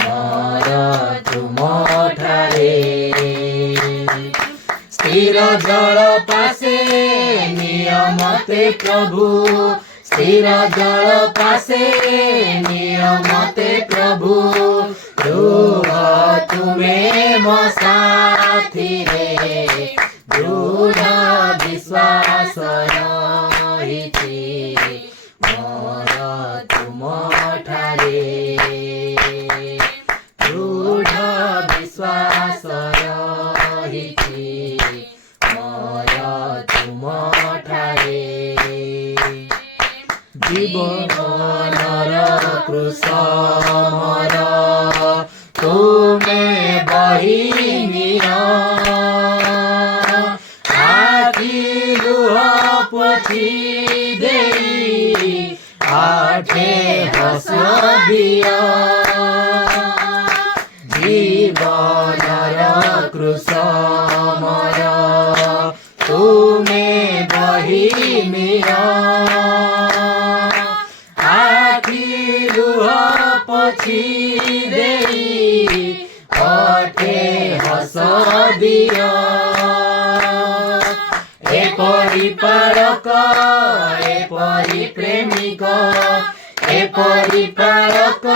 मोर तुमठारे स्थिर जल पासे नियमते प्रभु स्थिर जल पासे नियमते प्रभु रुह तुमे मो साथी रे दृढ़ विश्वास रहिछि मोर तुमठारे दृढ़ विश्वास रहिछि मोर तुमठारे जीवनर क्रूश मोर तुमे बही नियो आखि लुह पोछि देई आठे हस दियो जीवनर क्रूश मोर तुमे बही नियो आखि लुह पोछि देई आठे हस दियो एपरि पालक एपरि प्रेमिक एपरि पालक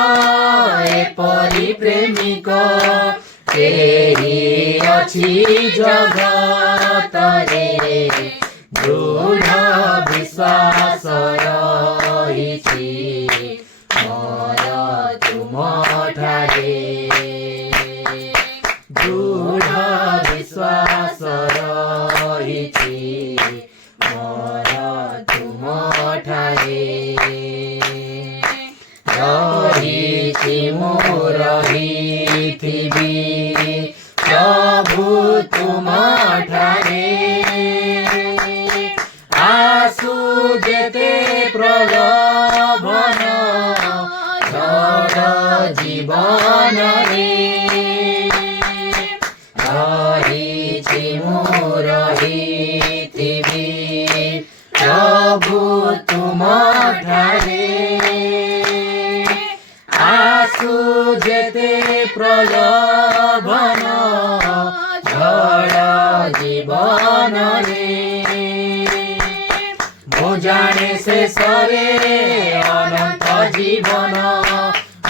एपरि प्रेमिक केही अछि जगतरे दृढ़ विश्वास रहिछि मोर तुमठारे दृढ़ विश्वास रहिछि मोर तुमठारे रहिछि मो रहिथिबि प्रभु तुमठारे आसु जेते प्रलोभन झड़ जीवन रे रहिछि मो रहिथिबि प्रभु तुमठारे आसु जेते प्रलोभन झड़ जीवन रे मु जाने से सरे अनंत जीवन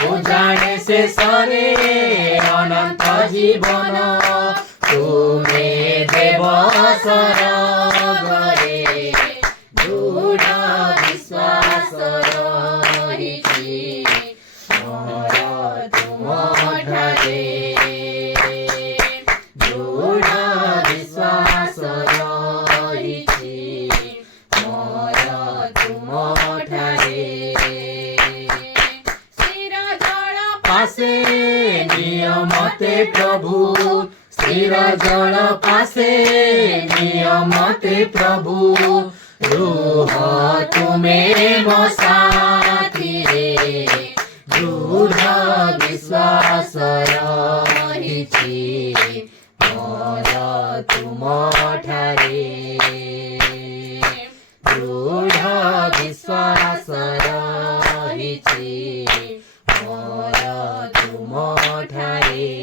मु जाने से सरे अनंत जीवन तुमे देव सरगरे दृढ़ विश्वास रहिछि मोर तुमठारे दृढ़ विश्वास रहिछि मोर तुमठारे स्थिर जल पासे नियमते प्रभु स्थिर जल पासे नियमते प्रभु रुह तुमे मो साथी रे दृढ़ विश्वास रहिछि मोर तुमठारे दृढ़ विश्वास रहिछि मोर तुमठारे।